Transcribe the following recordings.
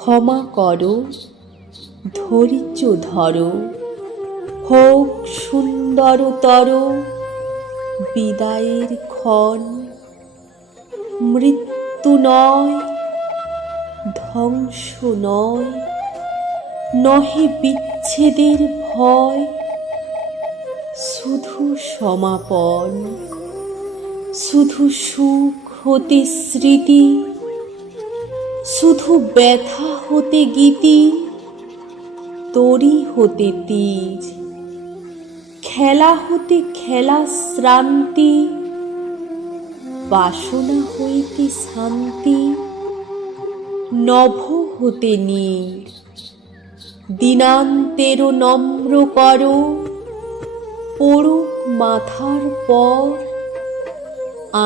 ক্ষমা করো, ধৈর্য ধরো, হোক সুন্দরতর বিদায়ের ক্ষণ। মৃত্যু নয়, ধ্বংস নয়, নহে বিচ্ছেদের ভয়, শুধু সমাপন। শুধু সুখ হতে স্মৃতি, শুধু ব্যথা হতে গীতি, তরি হতে তীর, খেলা হতে খেলা শ্রান্তি, বাসনা হইতে শান্তি, নভ হতে নীল। দিনান্তেরও নম্র কর, পড়ুক মাথার পর,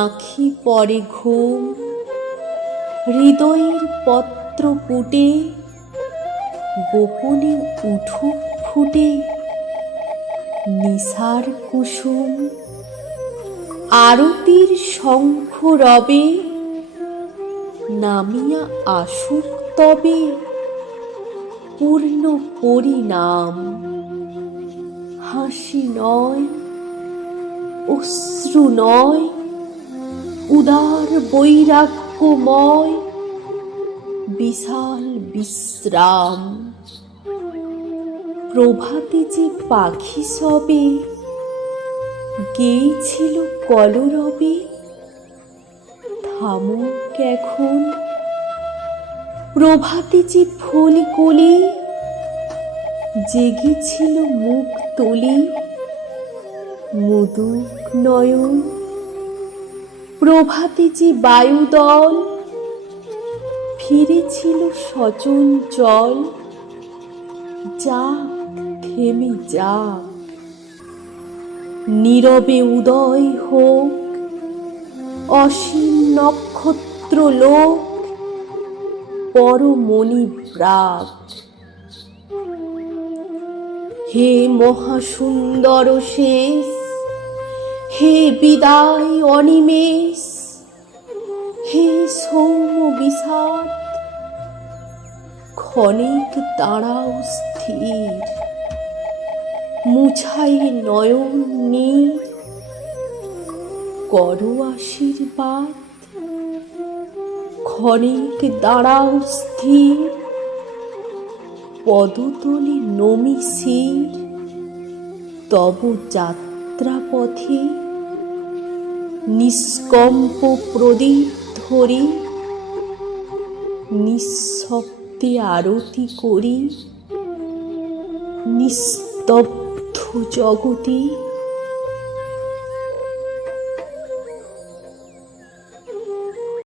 আঁখি পরে ঘুম। হৃদয়ের পত্র পুটে, গোপনে উঠুক ফুটে নিশার কুসুম। আরতির শঙ্খ রবে, নামিয়া আসুক তবে পূর্ণ পরিণাম। হাসি নয়, অশ্রু নয়, উদার বৈরাগ্যময় বিশাল বিশ্রাম। প্রভাতে যে পাখি সবে গেয়েছিল কলরবে, থামুক এখন। প্রভাতে যে ফুলকলি জেগেছিল মুখ তুলি, মুদুক নয়ন। প্রভাতে যে বায়ুদল ফিরেছিল সচঞ্চল, যাক থেমে যাক। নীরবে উদয় হোক অসীম নক্ষত্র লোক, পরমণি প্রাগ। হে মহাসুন্দর শেষ, হে বিদায় অনিমেষ, হে সৌম্য বিষাদ, ক্ষণিক দাঁড়াও স্থির। মুছাই নয়ন নীর, করো আশীর্বাদ। ক্ষণিক দাঁড়াও স্থির, পদতলে নমি শির। তব যাত্রাপথে নিষ্কম্প প্রদীপ ধরি, নিঃশব্দে আরতি করি। নিস্তব্ধ জগতে